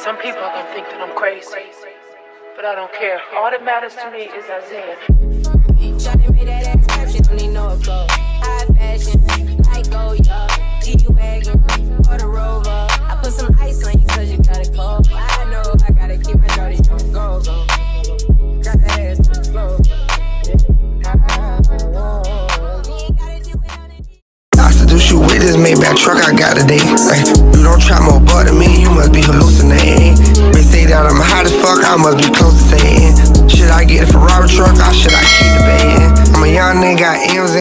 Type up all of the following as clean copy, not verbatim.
Some people are gonna think that I'm crazy, but I don't care. All that matters to me is Isaiah. Shawty made that ass clap, she don't need no applause. High fashion, like Goya, G-Wagon, or the Rover. I put some ice on you cause you got it cold. I know I gotta keep my dirty on go. Got that ass to the floor. I seduce you with this Maybach truck I got today. You don't try more butt than me, you must be hallucinating. They say that I'm hot as fuck, I must be close to saying. Should I get a Ferrari truck or should I keep debating? I'm a young nigga, got M's in.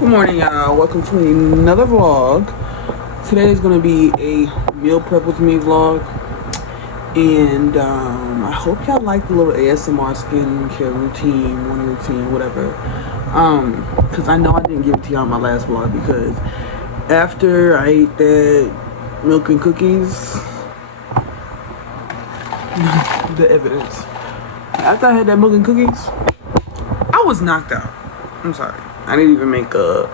Good morning, y'all. Welcome to another vlog. Today is going to be a meal prep with me vlog, and I hope y'all like the little ASMR skincare routine, morning routine, whatever. Because I know I didn't give it to y'all in my last vlog, because after I ate that milk and cookies, the evidence. After I had that milk and cookies, I was knocked out. I'm sorry. I didn't even make I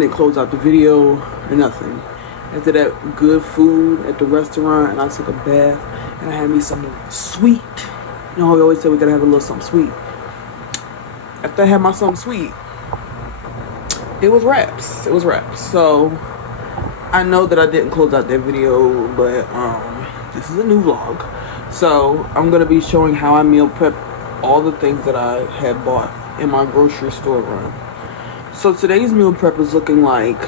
didn't close out the video or nothing. After that good food at the restaurant, and I took a bath, and I had me some sweet You know, we always say we gotta have a little something sweet. After I had my something sweet, it was wraps. It was wraps. So I know that I didn't close out that video, but this is a new vlog. So I'm gonna be showing how I meal prep all the things that I had bought in my grocery store run. So today's meal prep is looking like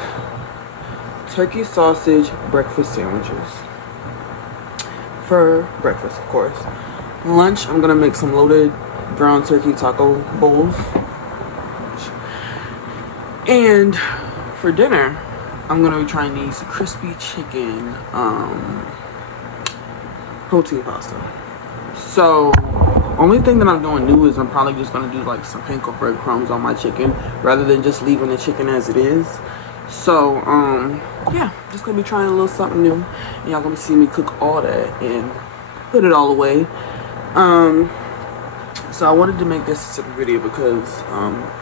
turkey sausage breakfast sandwiches. For breakfast, of course. Lunch, I'm gonna make some loaded ground turkey taco bowls. And for dinner, I'm gonna be trying these crispy chicken protein pasta. So only thing that I'm doing new is I'm probably just gonna do like some panko breadcrumbs on my chicken rather than just leaving the chicken as it is. So yeah, just gonna be trying a little something new, and y'all gonna see me cook all that and put it all away. So I wanted to make this a separate video because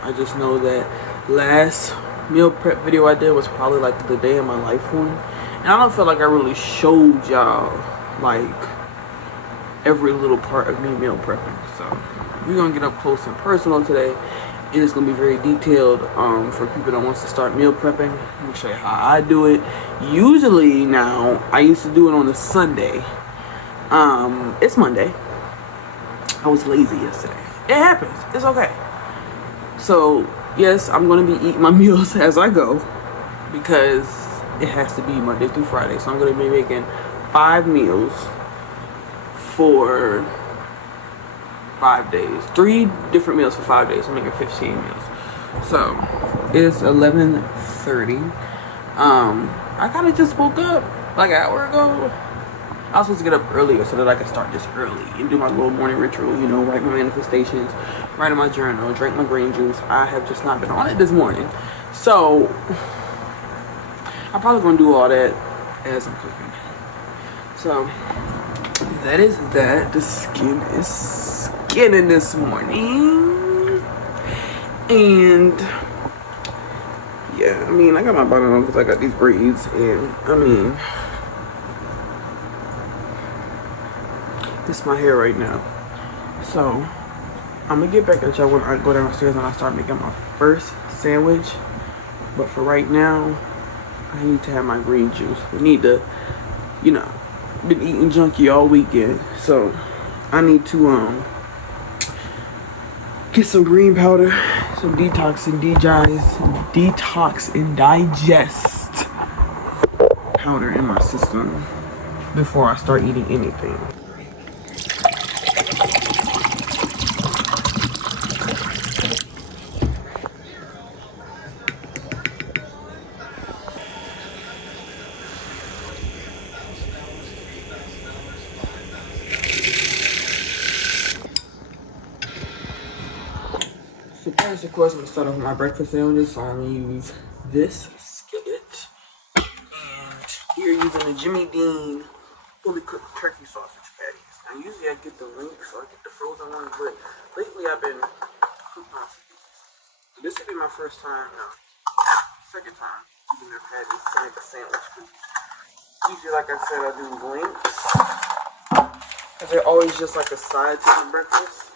I just know that last meal prep video I did was probably like the day of my life one, and I don't feel like I really showed y'all like every little part of me meal prepping. So we're gonna get up close and personal today, and it's gonna be very detailed for people that wants to start meal prepping. I'm gonna show you how I do it. Usually now, I used to do it on a Sunday. It's Monday. I was lazy yesterday. It happens. It's okay. So yes, I'm gonna be eating my meals as I go because it has to be Monday through Friday. So I'm gonna be making 5 meals for 5 days. 3 different meals for 5 days. I'm making 15 meals. So it's 11:30. I kind of just woke up like an hour ago. I was supposed to get up earlier so that I could start this early and do my little morning ritual, you know, write my manifestations, write in my journal, drink my green juice. I have just not been on it this morning. So I'm probably gonna do all that as I'm cooking. So that is that. The skin is skinning this morning. And yeah, I mean, I got my bonnet on because I got these braids, and I mean, this is my hair right now. So I'm gonna get back at y'all when I go downstairs and I start making my first sandwich. But for right now, I need to have my green juice. We need to, you know, been eating junky all weekend, so I need to get some green powder, some detox and digest powder in my system before I start eating anything. So first, of course, I'm gonna start off with my breakfast sandwiches. So I'm gonna use this skillet, and we are using the Jimmy Dean fully cooked turkey sausage patties. Now, usually I get the links or I get the frozen ones, but lately I've been cooked on these. This will be my first time, no, second time using their patties to make a sandwich. Usually, like I said, I do links because they're always just like a side to my breakfast.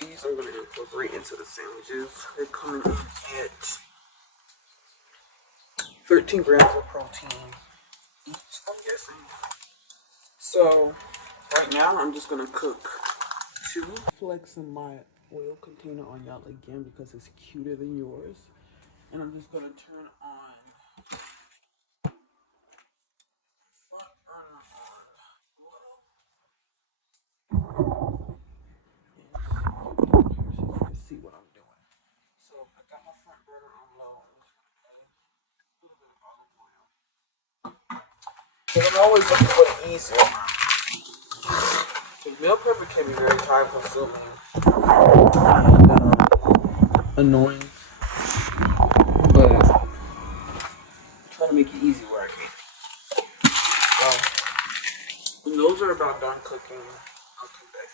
These I'm going to incorporate into the sandwiches. They're coming in at 13 grams of protein each, I'm guessing. So right now I'm just going to cook 2. Flexing my oil container on y'all again because it's cuter than yours. And I'm just going to turn on front burner on. See what I'm doing. So I got my front burner on low. I'm just gonna add a little bit of olive oil. So I'm always looking for the easier. So meal prep can be very time consuming and annoying, but I'm trying to make it easy where I can. So when those are about done cooking, I'll come back.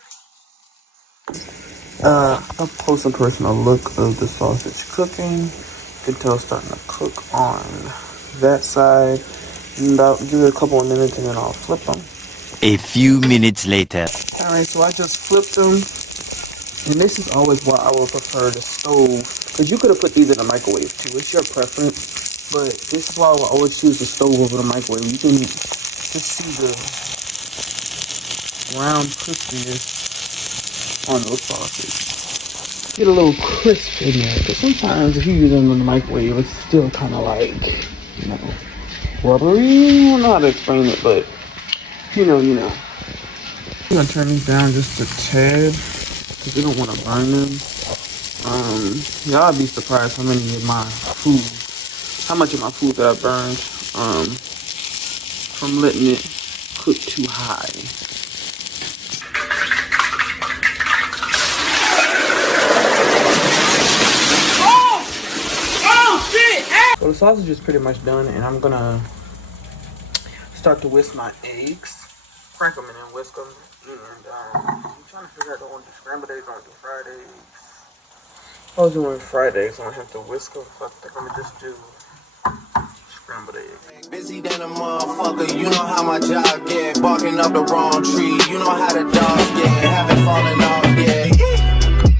Up close and personal look of the sausage cooking. You can tell it's starting to cook on that side. And about give it a couple of minutes and then I'll flip them. A few minutes later. Alright, so I just flipped them. And this is always why I would prefer the stove. Because you could have put these in the microwave too. It's your preference. But this is why I would always choose the stove over the microwave. You can just see the round crispiness on those sausages. Get a little crisp in there. Because sometimes if you use them in the microwave, it's still kind of like, you know, rubbery. I don't know how to explain it, but you know. I'm gonna turn these down just a tad. Because we don't want to burn them. Y'all be surprised how much of my food that I burned from letting it cook too high. Oh shit! So the sausage is pretty much done, and I'm gonna start to whisk my eggs, crack them and then whisk them. And I'm trying to figure out the scrambled eggs or the fried eggs. I was doing fried eggs, so I don't have to whisk them. So I think I'm gonna just do scrambled eggs. Busy than a motherfucker, you know how my job get. Barking up the wrong tree, you know how the dog get. Haven't fallen off yet.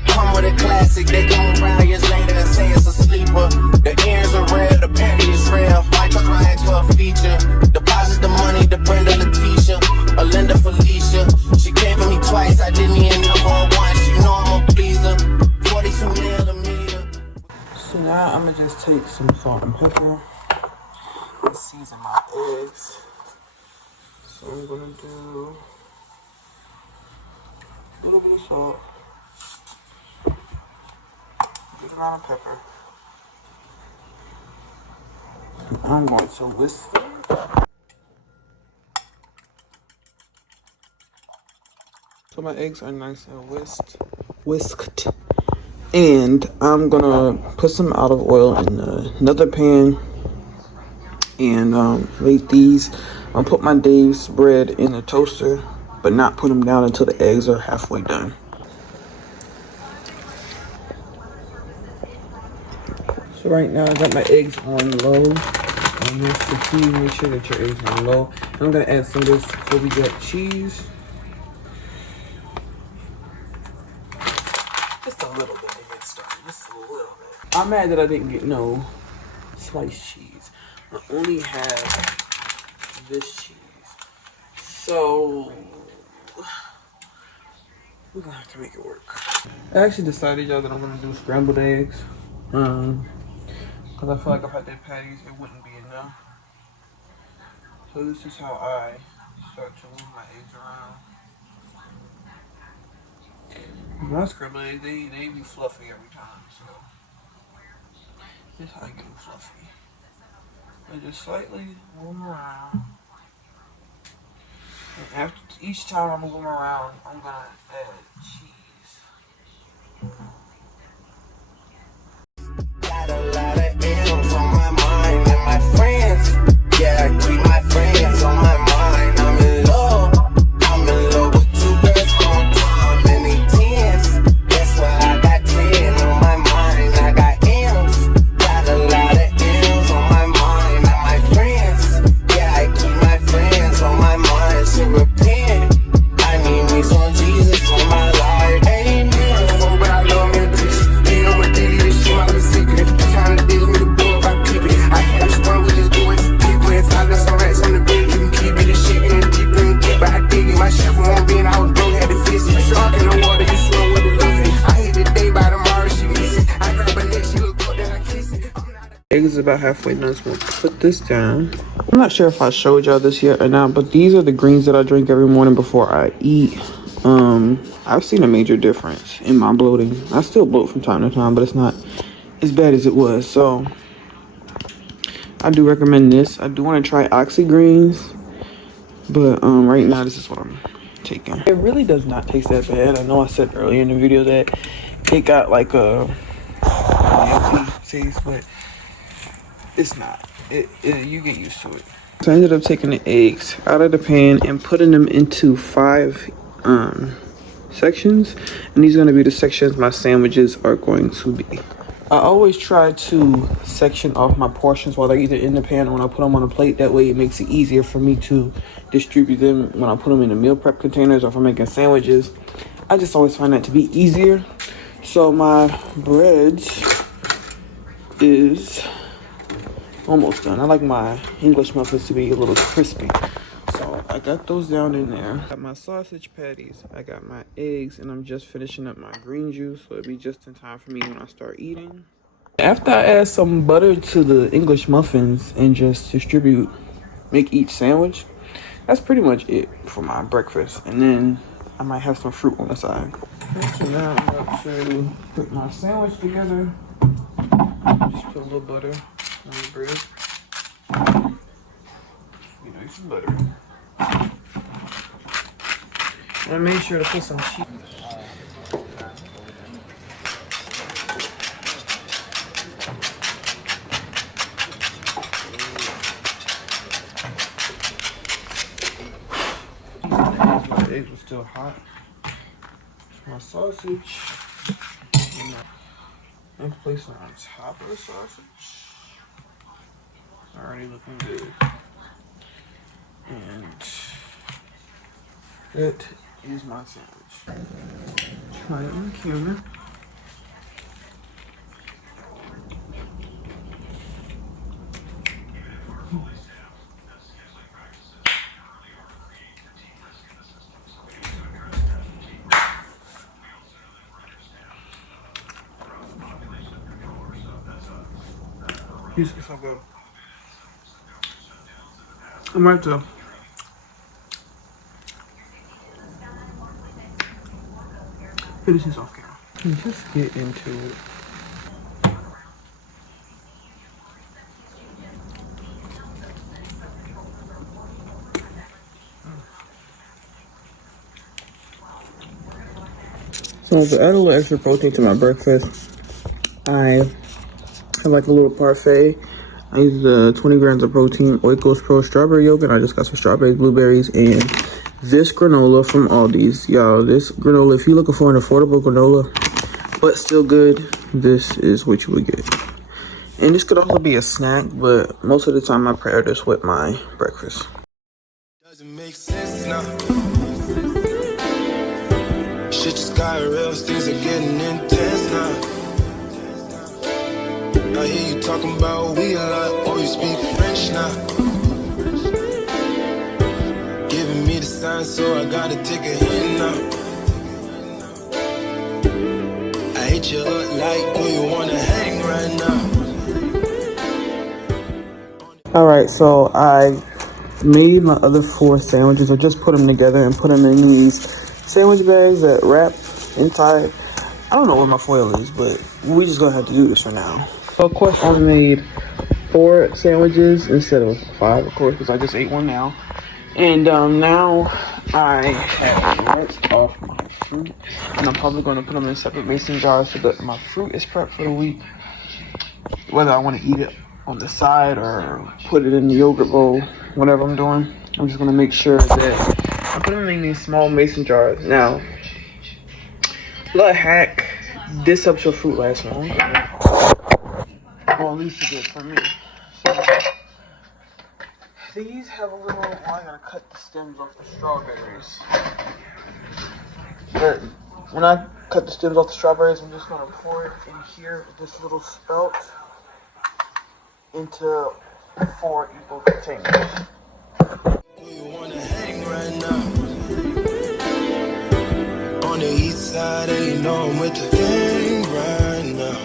Come with a classic, they come around years later and say it's a sleeper. The ears are real, the panty is real. Might try into a feature. Deposit the money to Brenda Leticia, or Linda Felicia. She came for me twice, I didn't even know her once. You know I'm a pleaser. 42 millimeter. So now I'm gonna just take some salt and pepper and season my eggs. So I'm gonna do a little bit of salt, a good amount of pepper. I'm going to whisk them. So my eggs are nice and whisked. And I'm gonna put some olive oil in another pan and make these. I'll put my Dave's bread in the toaster, but not put them down until the eggs are halfway done. So right now I got my eggs on low. And that's the key, make sure that your eggs are on low. I'm gonna add some of this before we get cheese. Just a little bit to get started, just a little bit. I'm mad that I didn't get no sliced cheese. I only have this cheese. So we're gonna have to make it work. I actually decided, y'all, that I'm gonna do scrambled eggs. Because I feel like if I did patties, it wouldn't be enough. So this is how I start to move my eggs around. My scrambled eggs, they be fluffy every time, so this is how I get them fluffy. I just slightly move them around. And after each time I move them around, I'm gonna add cheese. Got a lot of M's on my mind and my friends. Yeah, I keep my friends on my mind. I'm in love with two girls on time and they tens. That's why I got 10 on my mind. I got M's, got a lot of M's on my mind and my friends. Yeah, I keep my friends on my mind. Should repent. I need me some Jesus on my life. Ain't me for but I love me a bitch. Ain't no daily, this shit my secret. Trying to deal with the boy by people. I had to run with this boy. People, if I got some rats on the bed, you can keep it this shit in deep in deep. But I dig it, my chef won't be in. I was broke, had to fix it. Shark in the water, you swim with the luffy. I hit the day by tomorrow, she missing. I grab her neck, she look good, then I kiss it. Egg is about halfway done, so we'll put this down. I'm not sure if I showed y'all this yet or not, but these are the greens that I drink every morning before I eat. I've seen a major difference in my bloating. I still bloat from time to time, but it's not as bad as it was. So I do recommend this. I do want to try Oxy Greens, but right now this is what I'm taking. It really does not taste that bad. I know I said earlier in the video that it got like a milky taste, but it's not. You get used to it. So I ended up taking the eggs out of the pan and putting them into 5 sections, and these are going to be the sections my sandwiches are going to be. I always try to section off my portions while they're either in the pan or when I put them on a plate. That way it makes it easier for me to distribute them when I put them in the meal prep containers or if I'm making sandwiches. I just always find that to be easier. So my bread is almost done. I like my English muffins to be a little crispy. So I got those down in there. I got my sausage patties, I got my eggs, and I'm just finishing up my green juice, so it'll be just in time for me when I start eating. After I add some butter to the English muffins and just make each sandwich, that's pretty much it for my breakfast. And then I might have some fruit on the side. Okay, so now I'm about to put my sandwich together. Just put a little butter on the bread. Some butter. And I made sure to put some cheese. The eggs were still hot. My sausage. And place it on top of the sausage. Already looking good. And that is my sandwich. Try it on camera. It's so good. I'm right there. Finish this off camera. And just get into it. So to add a little extra protein to my breakfast, I have like a little parfait. I use the 20 grams of protein Oikos Pro strawberry yogurt. I just got some strawberries, blueberries, and this granola from Aldi's. Y'all, this granola, if you're looking for an affordable granola, but still good, this is what you would get. And this could also be a snack, but most of the time I pair this with my breakfast. Doesn't make sense now. Shit just got real, things are getting intense now. I hear you talking about we a lot, or you speak French now. Giving me the sign, so I gotta take a hint now. I hate you up like, do you wanna hang right now? Alright, so I made my other 4 sandwiches. I just put them together and put them in these sandwich bags that wrap inside. I don't know where my foil is, but we just gonna have to do this for now. So of course I made 4 sandwiches instead of 5, of course, because I just ate one now. And now I have rinsed off my fruit, and I'm probably going to put them in separate mason jars so that my fruit is prepped for the week. Whether I want to eat it on the side or put it in the yogurt bowl, whatever I'm doing, I'm just going to make sure that I put them in these small mason jars. Now, little hack, this helps your fruit last longer. Well, at least it did for me. So, these have a little, I gotta cut the stems off the strawberries. But when I cut the stems off the strawberries, I'm just gonna pour it in here, this little spout, into 4 equal containers. Do you wanna hang right now? On the east side, and you know I'm with the thing right now.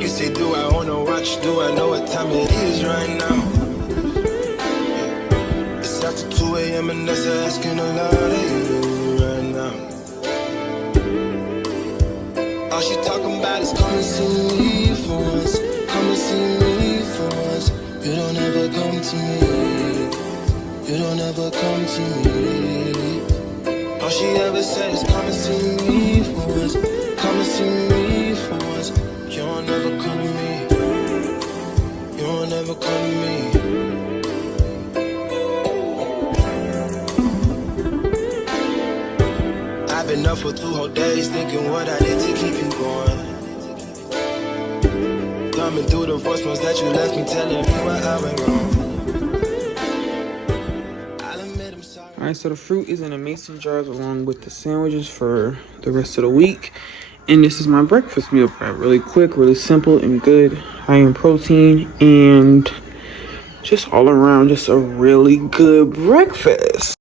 You say, do I wanna watch? Do I know what time it is right now? It's after 2 a.m. and that's asking a lot of you right now. All she talking about is come and see me for once. Come and see me for once. You don't ever come to me. You don't ever come to me. All she ever said is come and see me for once. Come and see me for once. You don't ever come to me. You don't ever come to me. I've been up for 2 whole days thinking what I did to keep you going. coming through the voicemails that you left me, telling me where I went wrong. I'll admit I'm sorry. Alright, so the fruit is in the mason jars along with the sandwiches for the rest of the week. And this is my breakfast meal prep. Really quick, really simple and good. High in protein and just all around just a really good breakfast.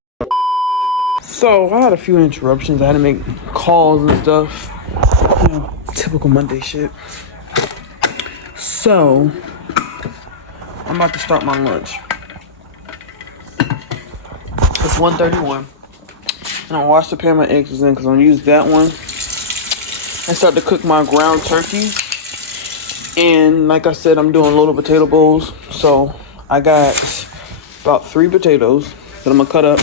So I had a few interruptions. I had to make calls and stuff. You know, typical Monday shit. So I'm about to start my lunch. It's 1:31. And I'll wash the pan my eggs in because I'm gonna use that one. And start to cook my ground turkey. And like I said, I'm doing little potato bowls. So I got about 3 potatoes that I'm gonna cut up,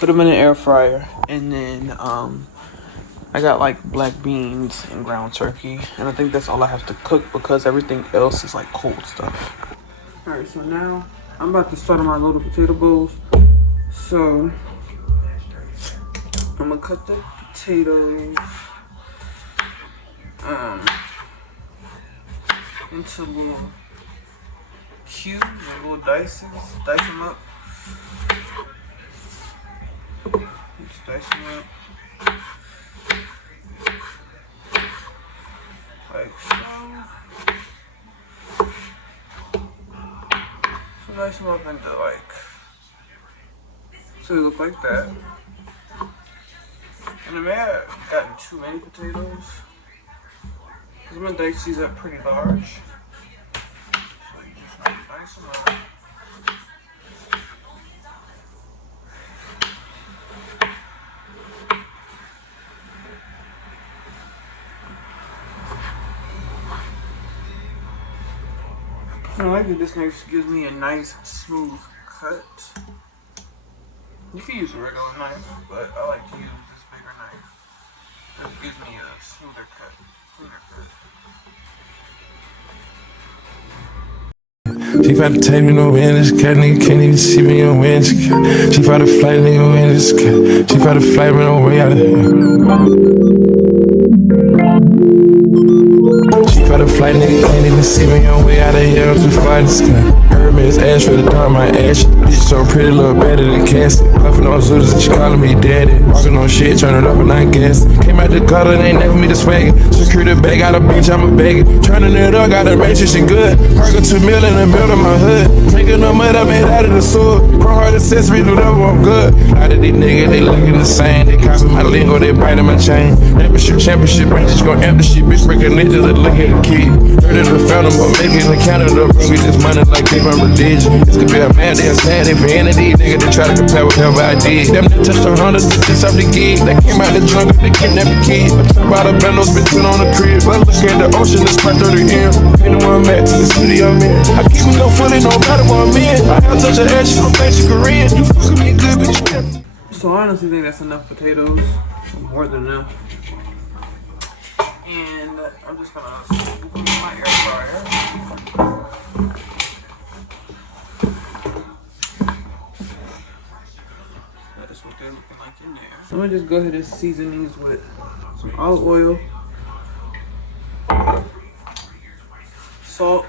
put them in the air fryer, and then I got like black beans and ground turkey, and I think that's all I have to cook because everything else is like cold stuff. All right, so now I'm about to start on my little potato bowls. So I'm gonna cut the potatoes into little cubes, like little dices. Dice them up. Just dice them up. Like so. So dice them up into like, so they look like that. And I may have gotten too many potatoes, because I'm gonna dice these up pretty large. So you just dice them up. I like that this knife gives me a nice smooth cut. You can use a regular knife, but I like to use this bigger knife. That gives me a smoother cut. She fight to take me no in this cat, nigga can't even see me on wind. She fight to flight, nigga in this cat. She fight to flight me no way out of here. She fight to flight, nigga can't even see me on way out of here. I'm too far in the sky. Hermes ash for the dawn, my ash. Bitch so pretty, look better than Cassie. Puffin' on Zooters and she calling me daddy. Walking on shit, turn it up and I guess. Came out the gutter, they ain't never me the swagger. Security bag, got a bitch, I'm a bagger. Turning it up, got a matrix, she good. Park 2 mil in the middle of my hood. Drinking no mud, I made out of the sword. Chrome heart accessory, do that, I'm good. A lot of these niggas, they looking the same. They copy my lingo, they biting my chain. Championship, ain't just gon' empty shit. Bitch, breaking niggas, look at the kid. Heard of the fountain, but making in Canada. Bro, get this money like they my religion. This could be a man, they a stand in for any of these niggas that try to compare whatever I did. Them that touched 100 just off the gig. That came out the jungle, they kidnapped the kid. I talk about the bundles, been put on the crib. But look at the ocean, it's part of the end. Ain't no one I'm at, the studio I'm in. I keep me no fully, no matter what I'm in. I have touch your ass, you don't think you Korean. You fucking me good, bitch. So I honestly think that's enough potatoes, more than enough. And I'm just gonna scoop them in my air fryer. That is what they're looking like in there. So I'm gonna just go ahead and season these with some olive oil, salt,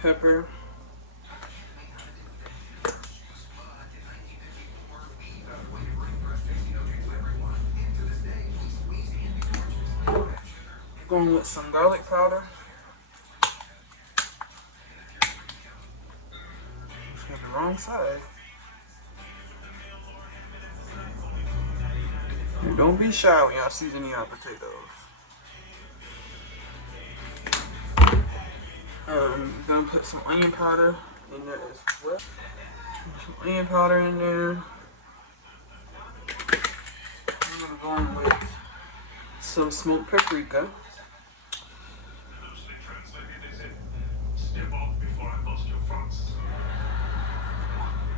pepper, going with some garlic powder. Got the wrong side. And don't be shy when y'all seasoning your potatoes. Gonna put some onion powder in there as well. Some onion powder in there. I'm gonna go in with some smoked paprika.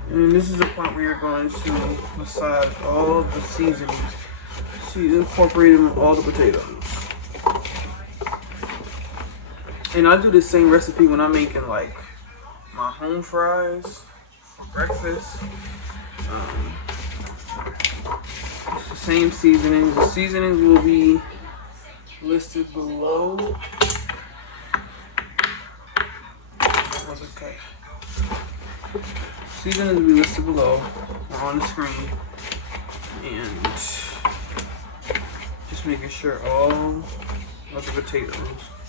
And this is the point where you're going to massage all of the seasonings. So you incorporate them in all the potatoes. And I do the same recipe when I'm making like my home fries for breakfast. It's the same seasonings. The seasonings will be listed below. Was okay. Seasonings will be listed below on the screen. And just making sure all of the potatoes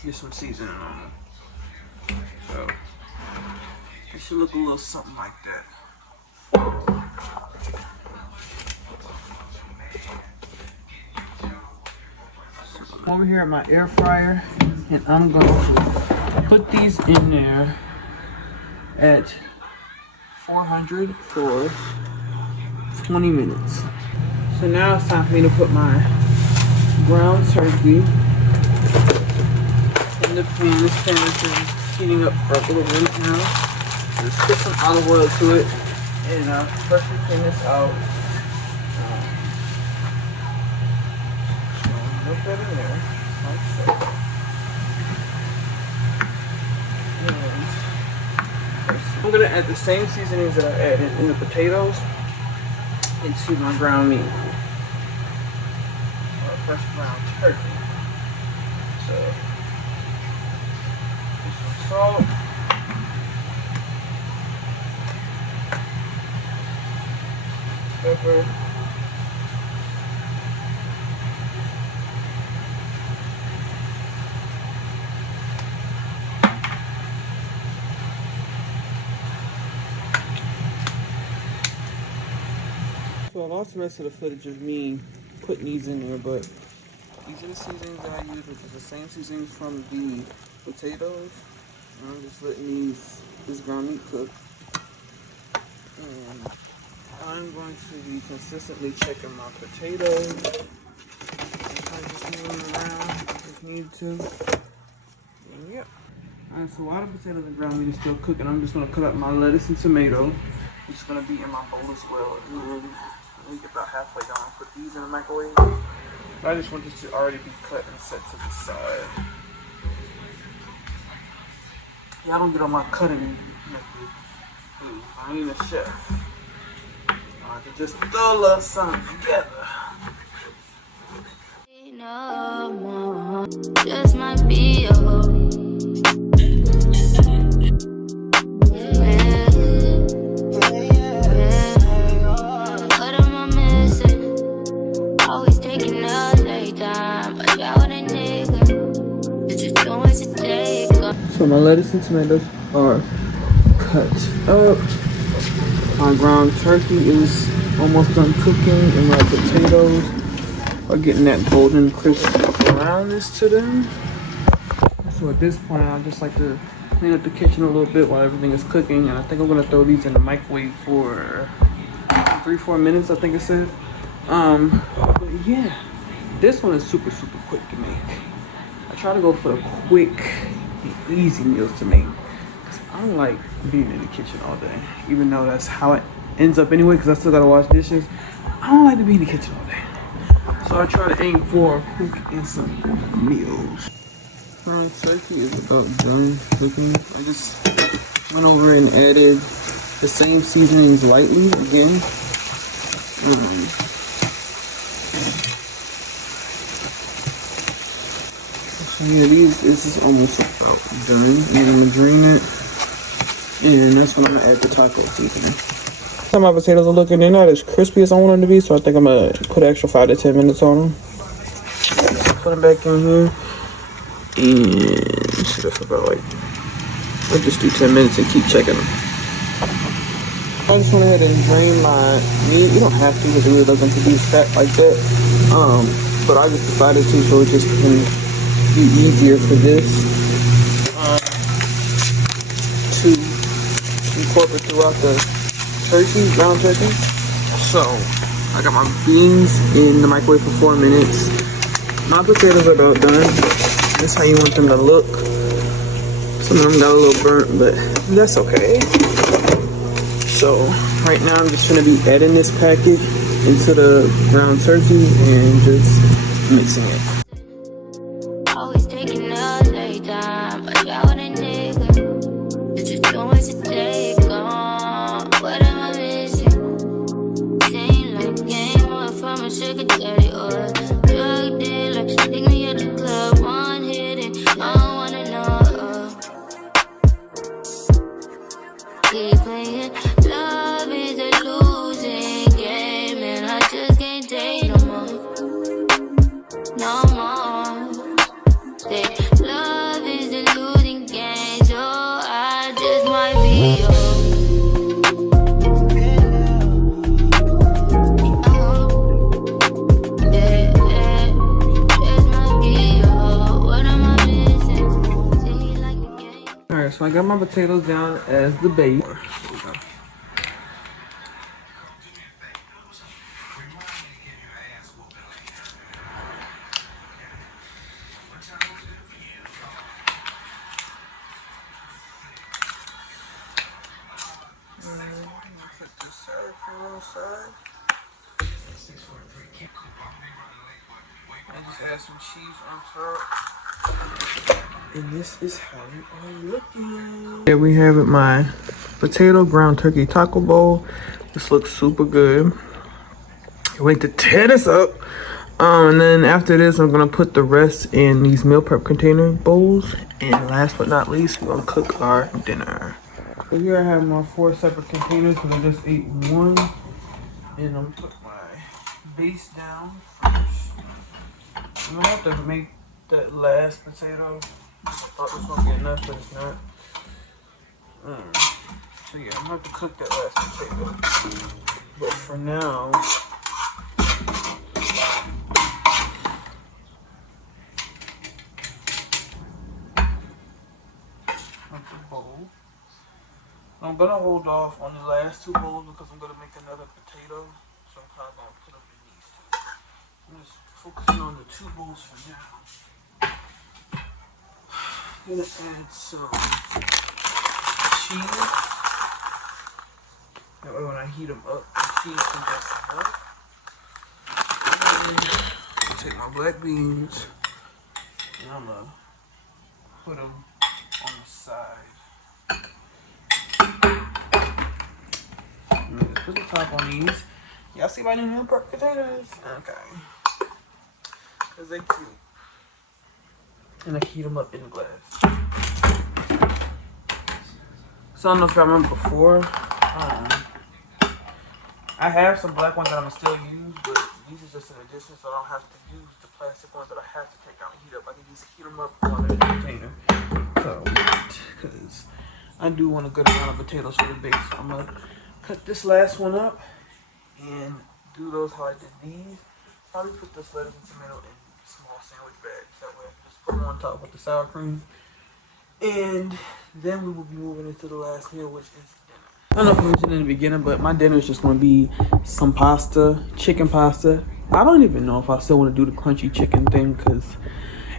get some seasoning on them. So it should look a little something like that. So I'm over here at my air fryer, and I'm going to put these in there at 400 for 20 minutes. So now it's time for me to put my ground turkey in the pan. This pan has been heating up for a little minute now. Just put some olive oil to it and freshly clean this out. So look that in there, like so. And I'm gonna add the same seasonings that I added in the potatoes into my ground meat, or fresh ground turkey. So, put some salt, pepper, so I lost the rest of the footage of me putting these in there, but these are the seasonings that I use, which is the same seasonings from the potatoes. And I'm just letting this ground meat cook. And I'm going to be consistently checking my potatoes. And kind of just moving them around if needed to. And yep. Alright, so while the potatoes and ground meat is still cooking, I'm just going to cut up my lettuce and tomato. It's going to be in my bowl as well. And we get about halfway down. Put these in the microwave. But I just want this to already be cut and set to the side. Y'all don't get on my cutting method. I ain't a chef. I can just throw a little something together. No more, just might be a hoe. What am I missing? Always taking all day time, but y'all with a nigga. But you don't hesitate. So my lettuce and tomatoes are cut up. My ground turkey is almost done cooking, and my potatoes are getting that golden crisp brownness to them. So at this point, I just like to clean up the kitchen a little bit while everything is cooking, and I think I'm gonna throw these in the microwave for 3-4 minutes, I think it said. But yeah, this one is super quick to make. I try to go for the quick and easy meals to make. I don't like being in the kitchen all day, even though that's how it ends up anyway, because I still gotta wash dishes. I don't like to be in the kitchen all day. So I try to aim for quick and simple meals. Ground turkey is about done cooking. I just went over and added the same seasonings lightly again. So yeah, this is almost about done. And I'm gonna drain it. And that's when I'm gonna add the taco seasoning. Some of my potatoes are looking, they're not as crispy as I want them to be, so I think I'm gonna put an extra 5 to 10 minutes on them. Put them back in here. And should have about like, I'll just do 10 minutes and keep checking them. I just went ahead and drained my meat. You don't have to, because it really doesn't produce fat like that. But I just decided to, so it just can be easier for this to incorporate throughout the turkey, ground turkey. So I got my beans in the microwave for 4 minutes. My potatoes are about done. That's how you want them to look. Some of them got a little burnt, but that's okay. So right now I'm just gonna be adding this packet into the ground turkey and just mixing it. Always taking all day time, but y'all with a nigga. But you don't hesitate, what am I missing? Seem like game or from a sugar again. Love is a losing game, and I just can't take no more. No more. Say, love is a losing game, so I just might be yours. Alright, so I got my potatoes down as the base. And just add some cheese on top. And this is how it all looking. There we have it, my potato ground turkey taco bowl. This looks super good. Can't wait to tear this up. And then after this, I'm gonna put the rest in these meal prep container bowls. And last but not least, we're gonna cook our dinner. So here I have my 4 separate containers because I just ate one. And I'm gonna put my base down first. I'm gonna have to make that last potato. I thought this was gonna be enough, but it's not. So yeah, I'm gonna have to cook that last potato. But for now, with the bowl. I'm gonna hold off on the last 2 bowls because I'm gonna make another potato. So I'm kind of gonna put them in these 2. I'm just focusing on the 2 bowls for now. I'm gonna add some cheese. That way when I heat them up, the cheese can just melt. Take my black beans and I'm gonna put them on the side. Put the top on these. Y'all see my new meal prep potatoes? Okay. Cause they cute. And I heat them up in the glass. So I don't know if y'all remember before. I have some black ones that I'm still use, but these are just an addition, so I don't have to use the plastic ones that I have to take out and heat up. I can just heat them up on the container. So, because I do want a good amount of potatoes for the base. So I'm gonna cut this last one up and do those how I did these. Probably put this lettuce and tomato in small sandwich bags. That way I can just put them on top with the sour cream. And then we will be moving into the last meal, which is dinner. I don't know if I mentioned in the beginning, but my dinner is just going to be some pasta, chicken pasta. I don't even know if I still want to do the crunchy chicken thing because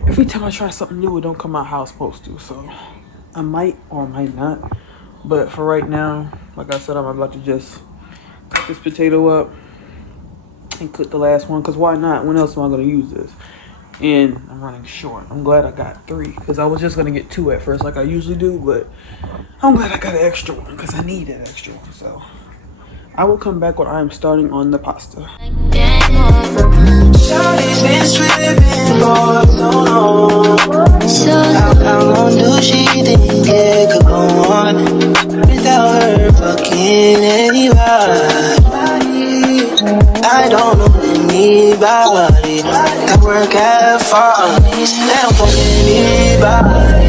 every time I try something new, it don't come out how it's supposed to. So I might or might not. But for right now, like I said, I'm about to just cut this potato up and cook the last one because why not? When else am I going to use this? And I'm running short. I'm glad I got 3 because I was just gonna get 2 at first like I usually do, but I'm glad I got an extra one because I need an extra one. So I will come back when I am starting on the pasta. Shawty's been stripping for so long. How long do she think it could go on without her fucking anybody? I don't know anybody that work at Farley's. They don't fuck anybody.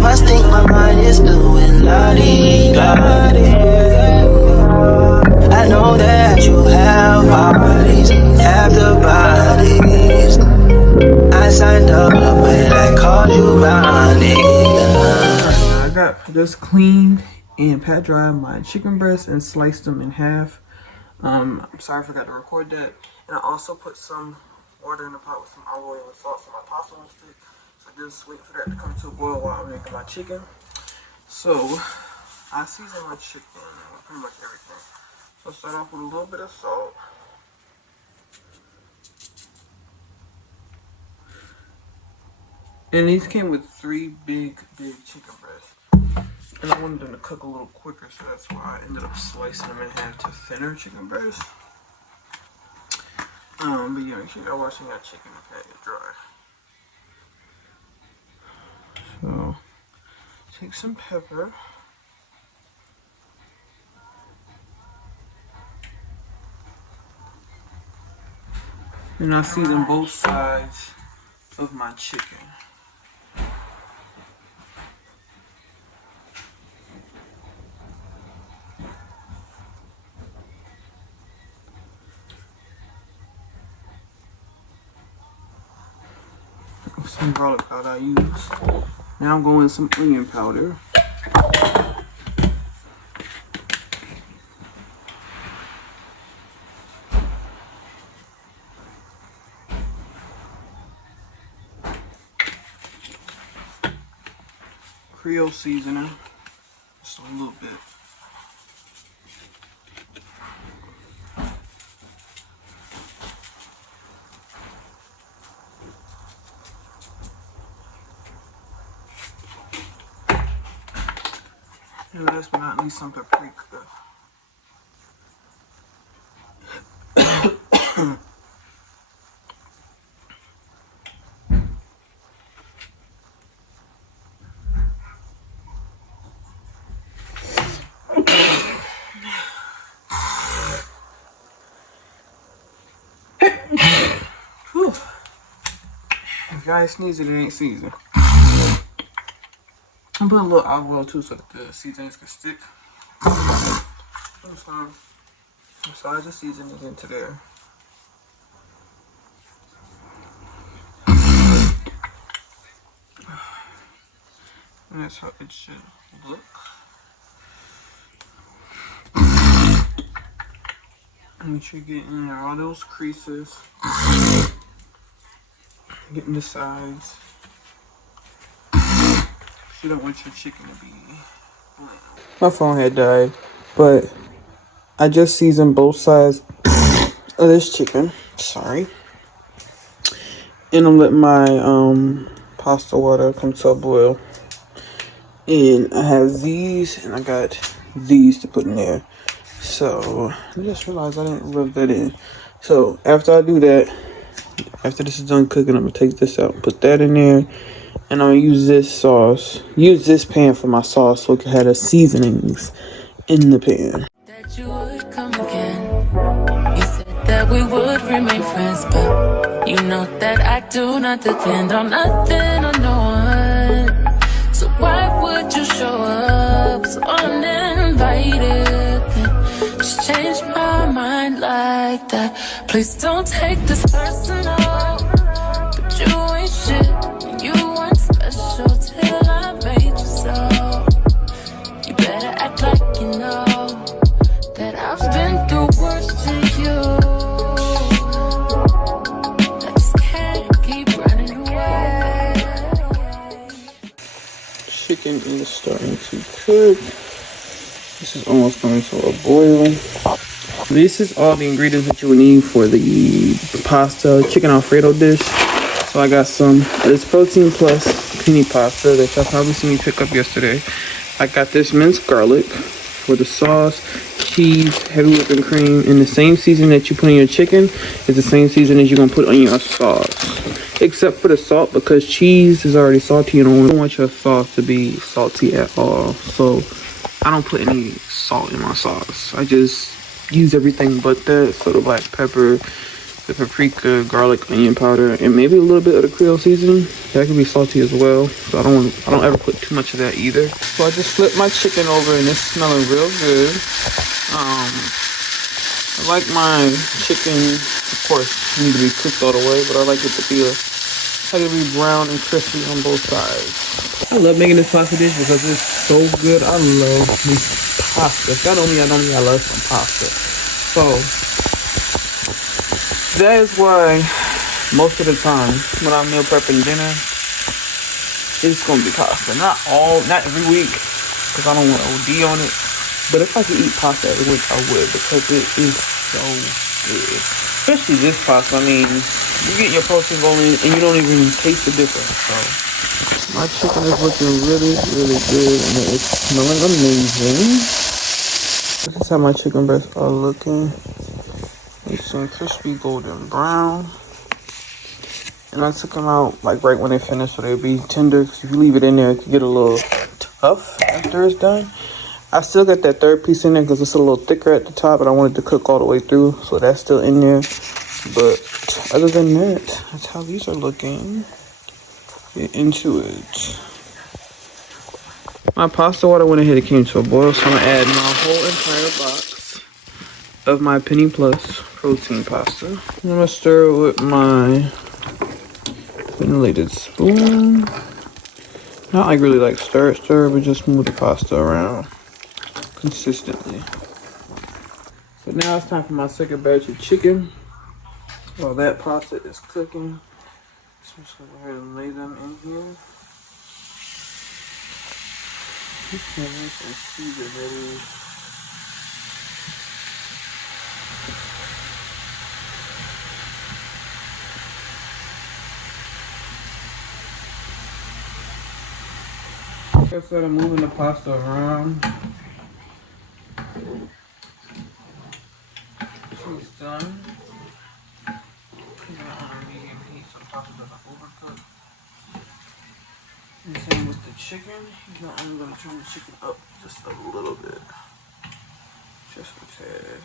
Must think my mind is doing la-di-da-di. I know that you have bodies, have the bodies. I signed up when I called you Ronnie. I got just cleaned and pat dried my chicken breast and sliced them in half. I'm sorry I forgot to record that. And I also put some water in the pot with some olive oil and salt so my pasta won't stick. So just wait for that to come to a boil while I'm making my chicken. So I season my chicken with pretty much everything. So I'll start off with a little bit of salt. And these came with 3 big chicken breasts. And I wanted them to cook a little quicker, so that's why I ended up slicing them in half to thinner chicken breasts. But yeah, make sure y'all washing your chicken and pat it dry. So, take some pepper. And I season both sides of my chicken. Some garlic powder I use. Now I'm going with some onion powder. Creole seasoning, just a little bit. And last but not least, some paprika. Whew. If y'all sneezing, it ain't season. I'm putting a little olive oil too so that the seasonings can stick. Massage the seasonings into there. And that's how it should look. Make sure you get in there all those creases. Getting the sides. You don't want your chicken to be bland. My phone had died, but I just seasoned both sides of this chicken. Sorry. And I'm letting my pasta water come to a boil. And I have these, and I got these to put in there. So I just realized I didn't rub that in. So after I do that, after this is done cooking, I'm gonna take this out, put that in there, and I'm gonna use this sauce, use this pan for my sauce so it can have the seasonings in the pan. That you would come again. You said that we would remain friends, but you know that I do not depend on nothing or no one. So why would you show up so uninvited? Just change my mind like that. Please don't take this personal, but you ain't shit. You weren't special till I made you so. You better act like you know that I've been through worse to you. I just can't keep running away. Chicken is starting to cook. This is almost coming to a boil. This is all the ingredients that you would need for the pasta chicken Alfredo dish. So I got some of this Protein Plus penne pasta that y'all probably seen me pick up yesterday. I got this minced garlic for the sauce, cheese, heavy whipping cream, and the same season that you put in your chicken is the same season as you're gonna put on your sauce. Except for the salt, because cheese is already salty and I don't want your sauce to be salty at all. So I don't put any salt in my sauce. I just use everything but that. So the black pepper, the paprika, garlic, onion powder, and maybe a little bit of the Creole seasoning. That can be salty as well. So I don't ever put too much of that either. So I just flipped my chicken over and it's smelling real good. I like my chicken, of course, need to be cooked all the way, but I like it to be brown and crispy on both sides. I love making this pasta dish because it's so good. I love this pasta. If y'all know me, I love some pasta. So that is why most of the time when I'm meal prepping dinner, it's gonna be pasta. Not every week, because I don't want to OD on it. But if I could eat pasta every week, I would, because it is so good. Especially this pasta. I mean, you get your protein going and you don't even taste the difference. So my chicken is looking really, really good and it's smelling amazing. This is how my chicken breasts are looking. It's some crispy golden brown. And I took them out like right when they finished so they'll be tender. Because if you leave it in there, it can get a little tough after it's done. I still got that third piece in there because it's a little thicker at the top, but I wanted to cook all the way through, so that's still in there. But other than that, that's how these are looking. Get into it. My pasta water went ahead and came to a boil, so I'm gonna add my whole entire box of my Penny Plus protein pasta. I'm gonna stir it with my ventilated spoon. Not like really like stir, but just move the pasta around consistently. So now it's time for my second batch of chicken. While that pasta is cooking, so I'm just gonna go ahead and lay them in here. Okay, let's see the ready. Like I said, I'm moving the pasta around. She's done. Put it on a medium heat so the pasta doesn't overcook. And same with the chicken. Now I'm going to turn the chicken up just a little bit. Just a tad.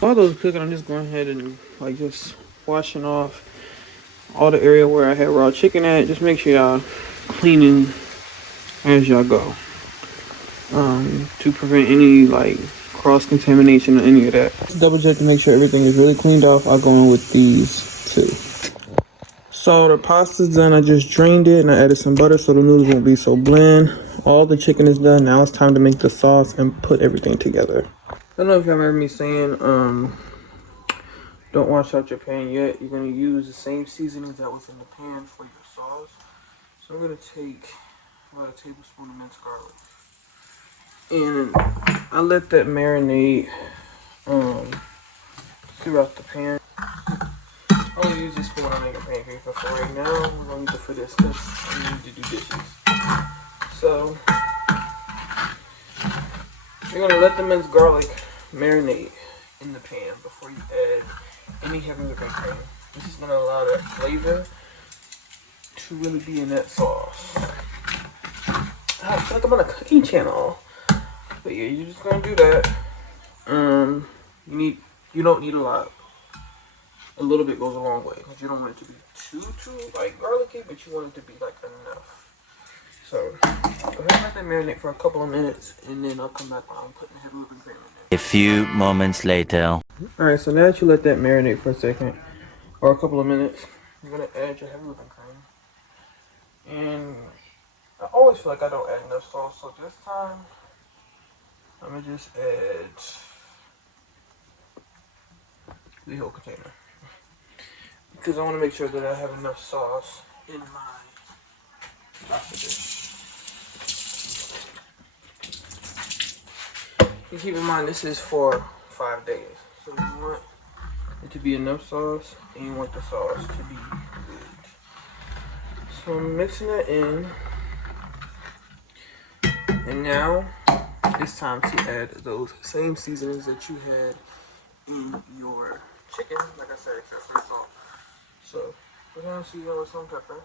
While those cooking, I'm just going ahead and like just washing off all the area where I had raw chicken at. Just make sure y'all cleaning as y'all go. To prevent any like cross contamination or any of that. Double check to make sure everything is really cleaned off. I'll go in with these two. So the pasta's done. I just drained it and I added some butter so the noodles won't be so bland. All the chicken is done. Now it's time to make the sauce and put everything together. I don't know if y'all heard me saying, don't wash out your pan yet. You're gonna use the same seasonings that was in the pan for your sauce. So I'm gonna take about a tablespoon of minced garlic. And I let that marinate throughout the pan. I only use this spoon when I'm making pancakes, but for right now, we're gonna use it for this because I need to do dishes. So you're gonna let the minced garlic marinate in the pan before you add any heavy whipping cream. This is gonna allow that flavor to really be in that sauce. I feel like I'm on a cooking channel. But yeah, you're just gonna do that. You don't need a lot. A little bit goes a long way. Because you don't want it to be too like garlicky, but you want it to be like enough. So go ahead and let that marinate for a couple of minutes, and then I'll come back when I'm putting heavy whipping cream in there. A few moments later. Alright, so now that you let that marinate for a second, or a couple of minutes, you're gonna add your heavy whipping cream. And I always feel like I don't add enough sauce, so this time I'm gonna just add the whole container because I want to make sure that I have enough sauce in my pasta dish. And keep in mind, this is for 5 days, so you want it to be enough sauce, and you want the sauce to be good. So I'm mixing that in, and now it's time to add those same seasonings that you had in your chicken, like I said, except for salt. So we're gonna season with some pepper,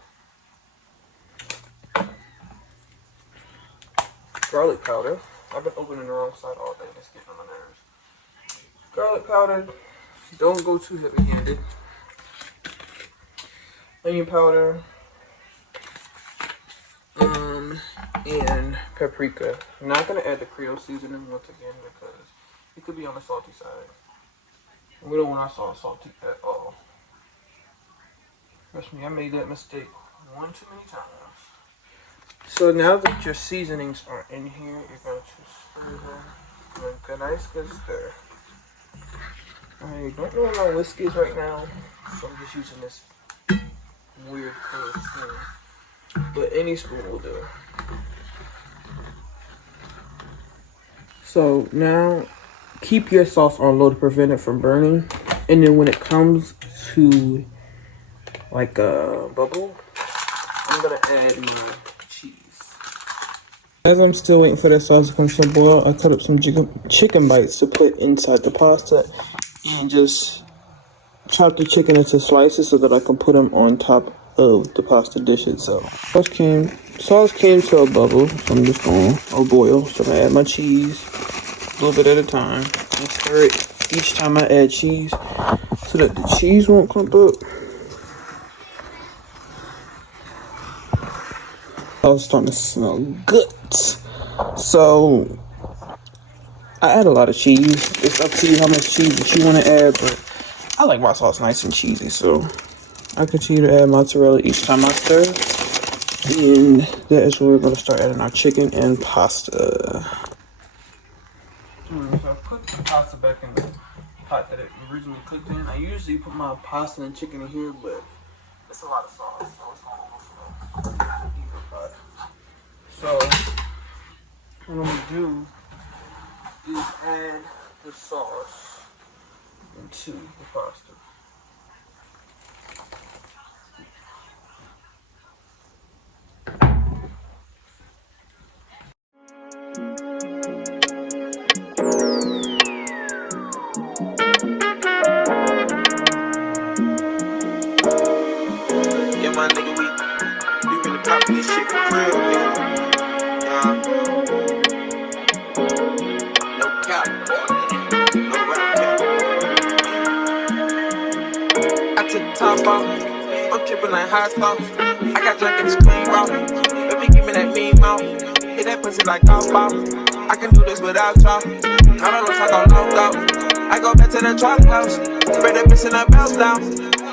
garlic powder. I've been opening the wrong side all day. It's getting on my nerves. Garlic powder. Don't go too heavy-handed. Onion powder. And paprika. I'm not going to add the Creole seasoning once again because it could be on the salty side. We don't want our sauce salty at all. Trust me, I made that mistake one too many times. So now that your seasonings are in here, you're going to stir them. Give a nice good stir. I don't know where my whisk is right now, so I'm just using this weird curved spoon. But any spoon will do. So now keep your sauce on low to prevent it from burning. And then when it comes to like a bubble, I'm gonna add my cheese. As I'm still waiting for that sauce to come to a boil, I cut up some chicken bites to put inside the pasta and just chop the chicken into slices so that I can put them on top of the pasta dish itself. Sauce came to a bubble, so I'm just going to boil. So I'm gonna add my cheese a little bit at a time and stir it each time I add cheese so that the cheese won't clump up. Sauce starting to smell good. So I add a lot of cheese. It's up to you how much cheese that you want to add, but I like my sauce nice and cheesy, so I continue to add mozzarella each time I stir. And that is where we're going to start adding our chicken and pasta. So I've put the pasta back in the pot that it originally cooked in. I usually put my pasta and chicken in here, but it's a lot of sauce, so it's going to overflow. So what I'm going to do is add the sauce into the pasta. Yeah, my nigga, we really poppin' this shit for real, nigga. No cap, no rap cap. I took the top off, I'm trippin' like hot sauce. I got drunk in this clean raw. Baby, give me that mean mouth. Hit that pussy like golf ball. I can do this without y'all. I don't talk on long though. I go back to the trap house. Spread that bitch in the bounce down.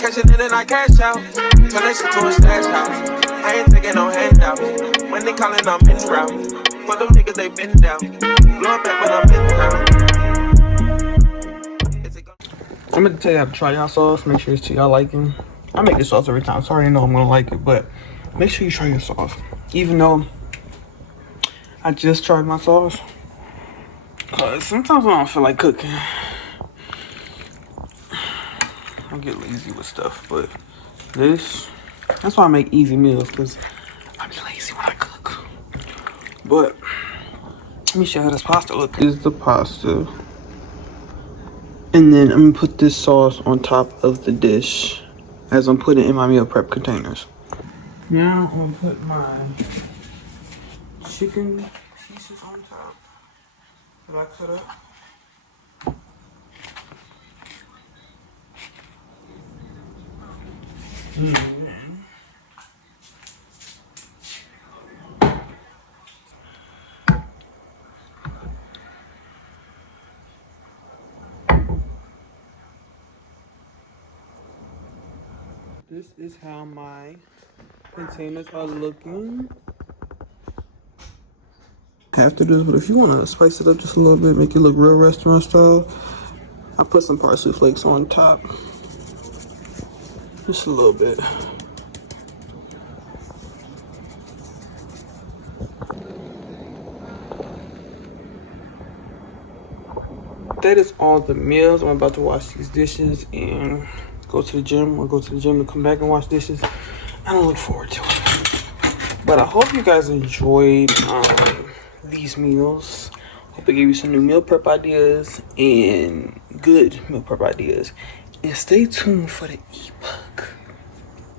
Cash it in and I cash out. Turn that shit to a stash house. I ain't taking no handouts. When they callin', I'm in route. For them niggas, they been down. Blow up back when I'm in town. I'm going to tell you how to try y'all sauce. Make sure it's to y'all liking. I make this sauce every time, so I already know I'm going to like it. But make sure you try your sauce. Even though I just tried my sauce. Because sometimes I don't feel like cooking. I get lazy with stuff, but that's why I make easy meals, because I be lazy when I cook. But let me show you how this pasta looks. This is the pasta. And then I'm gonna put this sauce on top of the dish as I'm putting it in my meal prep containers. Now I'm gonna put my chicken pieces on top that I cut up. This is how my containers are looking. After this, but if you want to spice it up just a little bit, make it look real restaurant style, I put some parsley flakes on top. Just a little bit. That is all the meals. I'm about to wash these dishes and go to the gym, or go to the gym and come back and wash dishes. I don't look forward to it. But I hope you guys enjoyed these meals. Hope I gave you some new meal prep ideas and good meal prep ideas. And stay tuned for the ebook,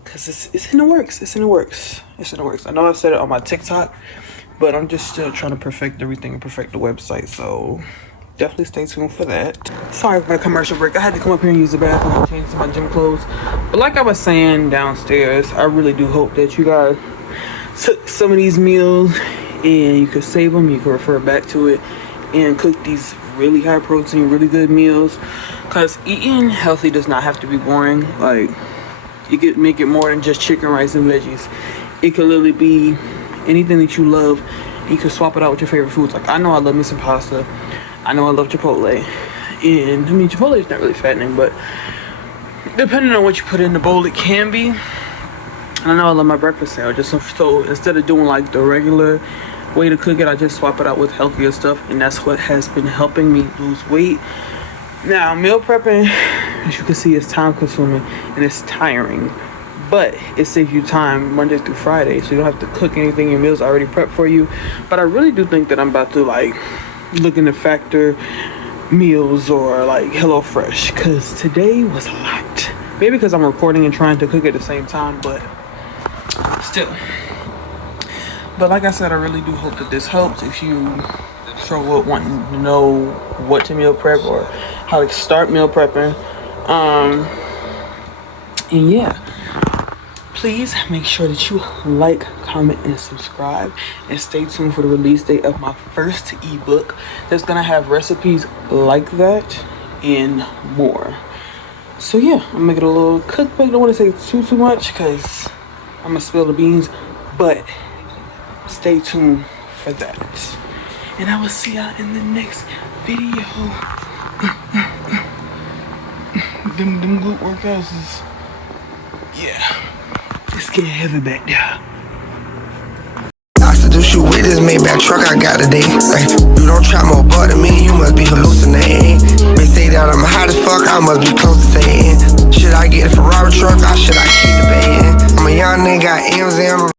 because it's in the works. It's in the works. It's in the works. I know I said it on my TikTok, but I'm just still trying to perfect everything and perfect the website. So definitely stay tuned for that. Sorry for my commercial break. I had to come up here and use the bathroom and change my gym clothes. But like I was saying downstairs, I really do hope that you guys took some of these meals and you could save them. You could refer back to it and cook these really high protein, really good meals. Because eating healthy does not have to be boring. Like, you could make it more than just chicken, rice, and veggies. It could literally be anything that you love. You could swap it out with your favorite foods. Like, I know I love me some pasta. I know I love Chipotle. And I mean, Chipotle is not really fattening, but depending on what you put in the bowl, it can be. And I know I love my breakfast sandwich. So instead of doing like the regular way to cook it, I just swap it out with healthier stuff. And that's what has been helping me lose weight. Now, meal prepping, as you can see, is time consuming and it's tiring. But it saves you time Monday through Friday, so you don't have to cook anything. Your meal's already prepped for you. But I really do think that I'm about to like look into Factor meals or like HelloFresh, because today was a lot. Maybe because I'm recording and trying to cook at the same time, but still. But like I said, I really do hope that this helps. If you struggle with wanting to know what to meal prep or how to start meal prepping, and yeah, please make sure that you like, comment, and subscribe, and stay tuned for the release date of my first ebook that's gonna have recipes like that and more. So yeah, I'm making a little cookbook. Don't want to say too much because I'm gonna spill the beans, but stay tuned for that. And I will see y'all in the next video. them glute workouts is, yeah, it's getting heavy back there. I seduce you with this Maybach truck I got today. Ay, you don't try more butt than me, you must be hallucinating. They say that I'm hot as fuck, I must be close to saying. Should I get a Ferrari truck or should I keep the bed? I'm a young nigga, got M's in.